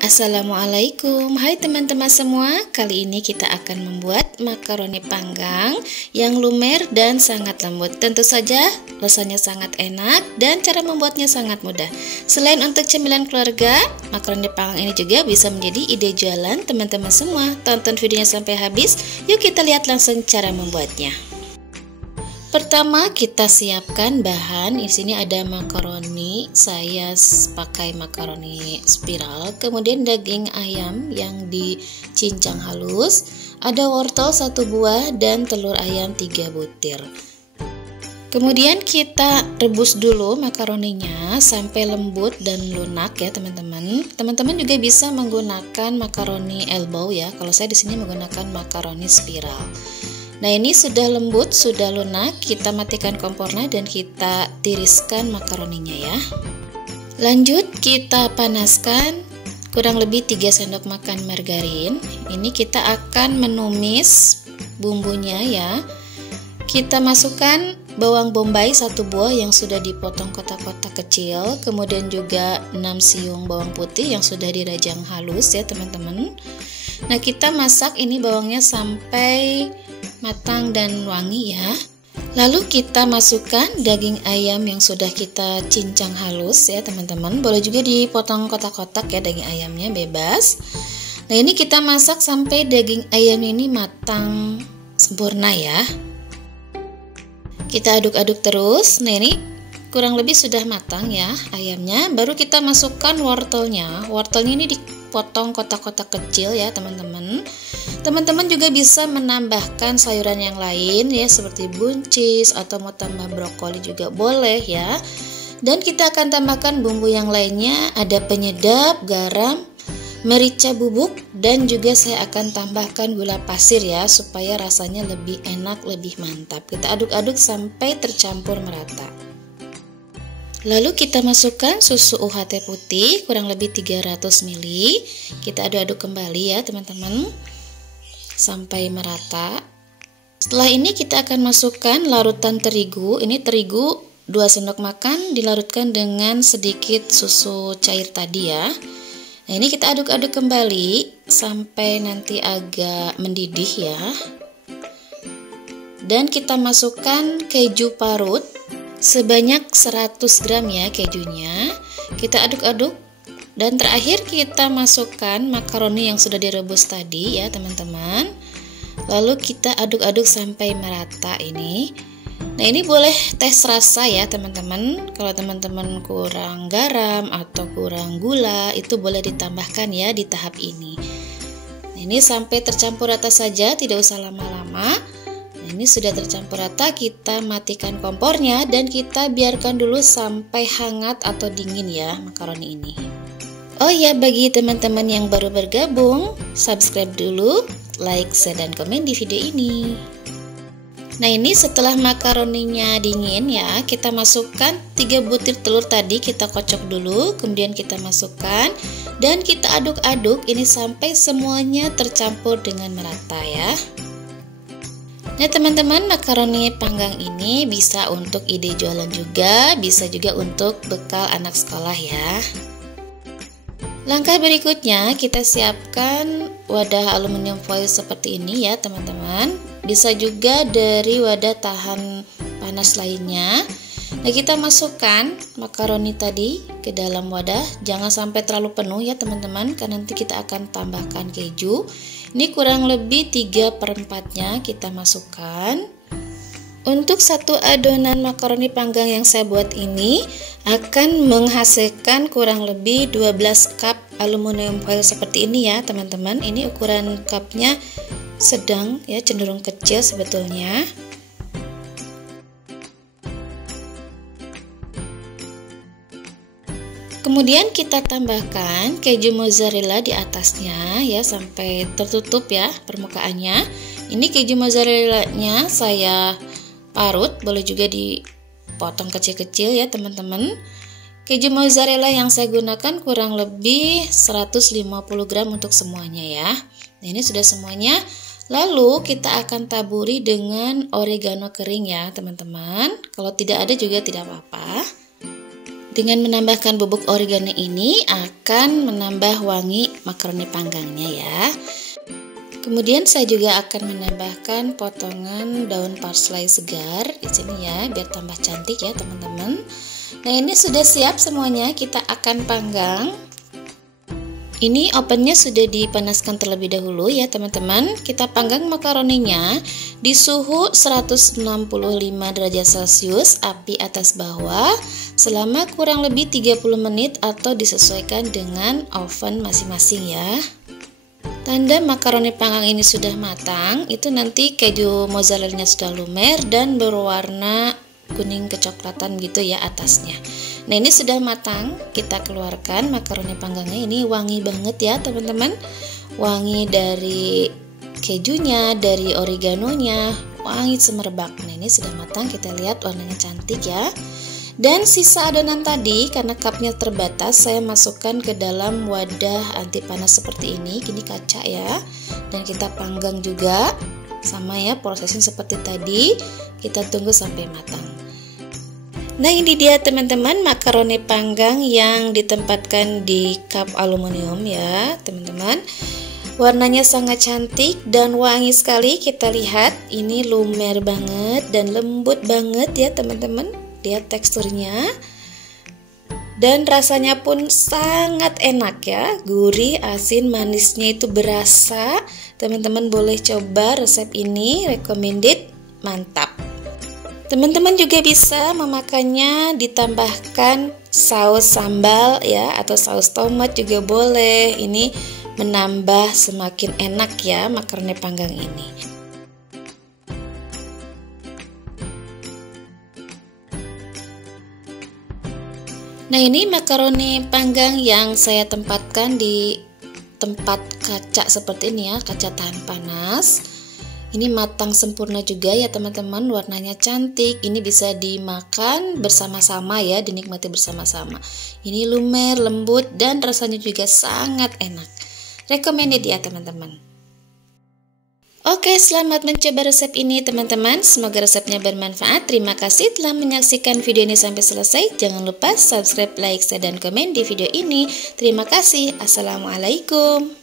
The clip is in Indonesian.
Assalamualaikum, hai teman-teman semua. Kali ini kita akan membuat makaroni panggang yang lumer dan sangat lembut. Tentu saja rasanya sangat enak dan cara membuatnya sangat mudah. Selain untuk cemilan keluarga, makaroni panggang ini juga bisa menjadi ide jualan teman-teman semua. Tonton videonya sampai habis. Yuk kita lihat langsung cara membuatnya. Pertama kita siapkan bahan. Di sini ada makaroni, saya pakai makaroni spiral, kemudian daging ayam yang dicincang halus, ada wortel 1 buah dan telur ayam 3 butir. Kemudian kita rebus dulu makaroninya sampai lembut dan lunak ya teman-teman. Teman-teman juga bisa menggunakan makaroni elbow ya. Kalau saya di sini menggunakan makaroni spiral. Nah ini sudah lembut, sudah lunak, kita matikan kompornya dan kita tiriskan makaroninya ya. Lanjut kita panaskan kurang lebih 3 sendok makan margarin. Ini kita akan menumis bumbunya ya. Kita masukkan bawang bombay 1 buah yang sudah dipotong kotak-kotak kecil, kemudian juga 6 siung bawang putih yang sudah dirajang halus ya teman-teman. Nah kita masak ini bawangnya sampai matang dan wangi ya. Lalu kita masukkan daging ayam yang sudah kita cincang halus ya teman-teman. Boleh juga dipotong kotak-kotak ya daging ayamnya, bebas. Nah ini kita masak sampai daging ayam ini matang sempurna ya. Kita aduk-aduk terus. Nah ini kurang lebih sudah matang ya ayamnya. Baru kita masukkan wortelnya. Wortelnya ini dipotong kotak-kotak kecil ya teman-teman. Teman-teman juga bisa menambahkan sayuran yang lain ya, seperti buncis atau mau tambah brokoli juga boleh ya. Dan kita akan tambahkan bumbu yang lainnya, ada penyedap, garam, merica bubuk, dan juga saya akan tambahkan gula pasir ya, supaya rasanya lebih enak, lebih mantap. Kita aduk-aduk sampai tercampur merata. Lalu kita masukkan susu UHT putih kurang lebih 300 ml. Kita aduk-aduk kembali ya teman-teman sampai merata. Setelah ini kita akan masukkan larutan terigu. Ini terigu 2 sendok makan dilarutkan dengan sedikit susu cair tadi ya. Nah ini kita aduk-aduk kembali sampai nanti agak mendidih ya. Dan kita masukkan keju parut sebanyak 100 gram ya kejunya. Kita aduk-aduk. Dan terakhir kita masukkan makaroni yang sudah direbus tadi ya teman-teman. Lalu kita aduk-aduk sampai merata ini. Nah ini boleh tes rasa ya teman-teman. Kalau teman-teman kurang garam atau kurang gula, itu boleh ditambahkan ya di tahap ini. Nah ini sampai tercampur rata saja, tidak usah lama-lama. Nah ini sudah tercampur rata, kita matikan kompornya dan kita biarkan dulu sampai hangat atau dingin ya makaroni ini. Oh ya, bagi teman-teman yang baru bergabung, subscribe dulu, like, share, dan komen di video ini. Nah ini setelah makaroninya dingin ya, kita masukkan 3 butir telur tadi, kita kocok dulu, kemudian kita masukkan dan kita aduk-aduk ini sampai semuanya tercampur dengan merata ya. Nah teman-teman, makaroni panggang ini bisa untuk ide jualan juga, bisa juga untuk bekal anak sekolah ya. Langkah berikutnya kita siapkan wadah aluminium foil seperti ini ya teman-teman. Bisa juga dari wadah tahan panas lainnya. Nah kita masukkan makaroni tadi ke dalam wadah. Jangan sampai terlalu penuh ya teman-teman, karena nanti kita akan tambahkan keju. Ini kurang lebih 3/4-nya kita masukkan. Untuk satu adonan makaroni panggang yang saya buat ini akan menghasilkan kurang lebih 12 cup aluminium foil seperti ini ya teman-teman. Ini ukuran cupnya sedang ya, cenderung kecil sebetulnya. Kemudian kita tambahkan keju mozzarella di atasnya ya sampai tertutup ya permukaannya. Ini keju mozzarella-nya saya parut, boleh juga dipotong kecil-kecil ya teman-teman. Keju mozzarella yang saya gunakan kurang lebih 150 gram untuk semuanya ya. Nah ini sudah semuanya. Lalu kita akan taburi dengan oregano kering ya teman-teman. Kalau tidak ada juga tidak apa-apa. Dengan menambahkan bubuk oregano ini akan menambah wangi makaroni panggangnya ya. Kemudian saya juga akan menambahkan potongan daun parsley segar di sini ya, biar tambah cantik ya teman-teman. Nah, ini sudah siap semuanya, kita akan panggang. Ini ovennya sudah dipanaskan terlebih dahulu ya teman-teman. Kita panggang makaroninya di suhu 165 derajat Celcius, api atas bawah, selama kurang lebih 30 menit atau disesuaikan dengan oven masing-masing ya. Tanda makaroni panggang ini sudah matang, itu nanti keju mozzarella-nya sudah lumer dan berwarna kuning kecoklatan gitu ya atasnya. Nah, ini sudah matang, kita keluarkan makaroni panggangnya. Ini wangi banget ya teman-teman, wangi dari kejunya, dari oreganonya, wangi semerbak. Nah, ini sudah matang, kita lihat warnanya cantik ya. Dan sisa adonan tadi, karena cupnya terbatas, saya masukkan ke dalam wadah anti panas seperti ini. Ini kaca ya, dan kita panggang juga sama ya, prosesnya seperti tadi. Kita tunggu sampai matang. Nah, ini dia teman-teman makaroni panggang yang ditempatkan di cup aluminium ya teman-teman. Warnanya sangat cantik dan wangi sekali. Kita lihat ini lumer banget dan lembut banget ya teman-teman. Lihat teksturnya. Dan rasanya pun sangat enak ya. Gurih, asin, manisnya itu berasa. Teman-teman boleh coba resep ini, recommended, mantap. Teman-teman juga bisa memakannya ditambahkan saus sambal ya, atau saus tomat juga boleh. Ini menambah semakin enak ya makaroni panggang ini. Nah, ini makaroni panggang yang saya tempatkan di tempat kaca seperti ini ya, kaca tahan panas. Ini matang sempurna juga ya teman-teman, warnanya cantik. Ini bisa dimakan bersama-sama ya, dinikmati bersama-sama. Ini lumer, lembut, dan rasanya juga sangat enak. Recommended ya teman-teman. Oke, selamat mencoba resep ini teman-teman. Semoga resepnya bermanfaat. Terima kasih telah menyaksikan video ini sampai selesai. Jangan lupa subscribe, like, share, dan komen di video ini. Terima kasih. Assalamualaikum.